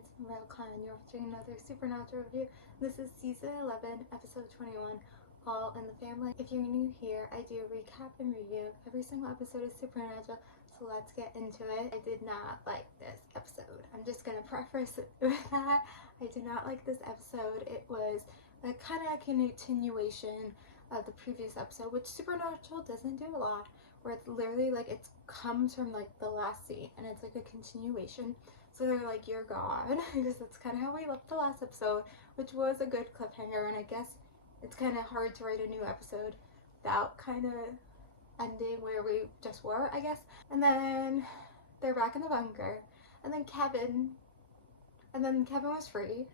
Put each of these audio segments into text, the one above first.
it's Railcon and you're watching another Supernatural review. This is season 11, episode 21, All in the Family. If you're new here, I do a recap and review every single episode of Supernatural, so let's get into it. I did not like this episode. I'm just gonna preface it with that. I did not like this episode. It was a kind of continuation of the previous episode, which Supernatural doesn't do a lot, where it's literally like it comes from like the last scene and it's like a continuation. So they're like, you're God, because that's kind of how we left the last episode, which was a good cliffhanger. And I guess it's kind of hard to write a new episode without kind of ending where we just were, I guess. And then they're back in the bunker, and then Kevin was free.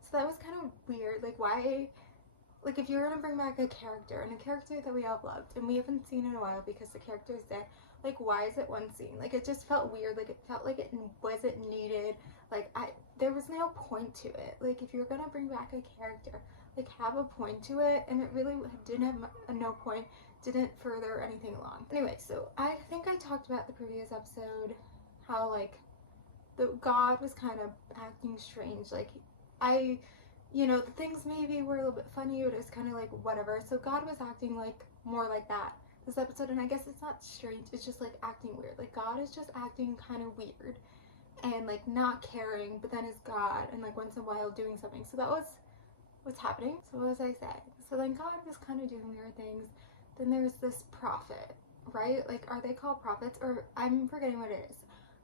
So that was kind of weird. Like, why? Like, if you were gonna bring back a character, and a character that we all loved and we haven't seen in a while because the character's dead, like, why is it one scene? Like, it just felt weird. Like, it felt like it wasn't needed. Like, there was no point to it. Like, if you're gonna bring back a character, like, have a point to it. And it really didn't have no point, didn't further anything along. Anyway, so I think I talked about the previous episode how, like, the God was kind of acting strange. Like, the things maybe were a little bit funny, but it was kind of like whatever. So God was acting like more like that this episode, and I guess it's not strange, it's just like acting weird. Like, God is just acting kind of weird and like not caring, but then is God and like once in a while doing something. So that was what's happening. So what was I saying? So then God was kind of doing weird things. Then there's this prophet, right? Like, are they called prophets? Or I'm forgetting what it is.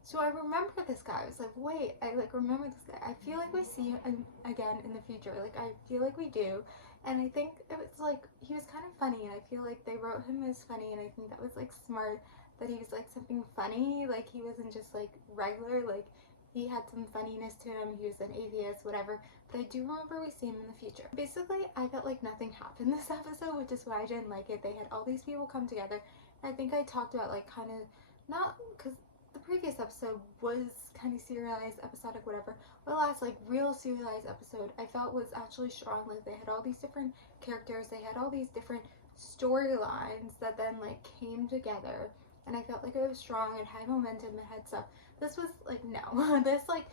So I remember this guy. I was like, wait, I like remember this guy. I feel like we see him again in the future. Like, I feel like we do. And I think it was like, he was kind of funny, and I feel like they wrote him as funny, and I think that was like smart, that he was like something funny. Like, he wasn't just like regular, like he had some funniness to him. He was an atheist, whatever. But I do remember we see him in the future. Basically, I felt like nothing happened this episode, which is why I didn't like it. They had all these people come together. And I think I talked about like kind of, not because the previous episode was kind of serialized, episodic, whatever. But the last like real serialized episode I felt was actually strong. Like, they had all these different characters, they had all these different storylines that then like came together, and I felt like it was strong, it had momentum, it had stuff. This was like, no. This, like,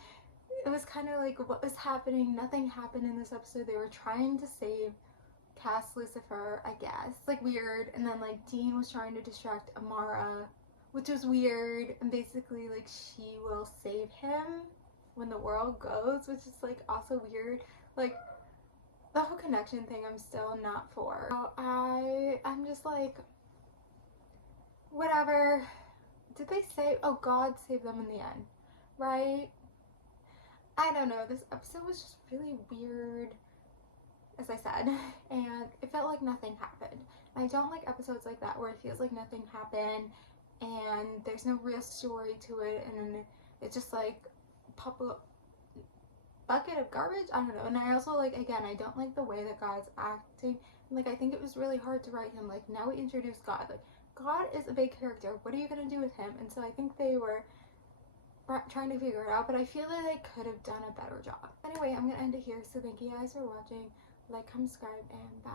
it was kind of like, what was happening? Nothing happened in this episode. They were trying to save Cass Lucifer, I guess. Like, weird. And then like Dean was trying to distract Amara, which was weird. And basically like she will save him when the world goes, which is like also weird. Like, the whole connection thing I'm still not for. So I'm just like, whatever. Did they say, oh, God saved them in the end, right? I don't know. This episode was just really weird, as I said, and it felt like nothing happened. I don't like episodes like that where it feels like nothing happened and there's no real story to it, and it's just like pop up bucket of garbage. I don't know. And I also, like, again, I don't like the way that God's acting. Like, I think it was really hard to write him. Like, now we introduce God. Like, God is a big character. What are you gonna do with him? And so I think they were trying to figure it out, but I feel like they could have done a better job. Anyway, I'm gonna end it here. So thank you guys for watching. Like, comment, subscribe, and bye.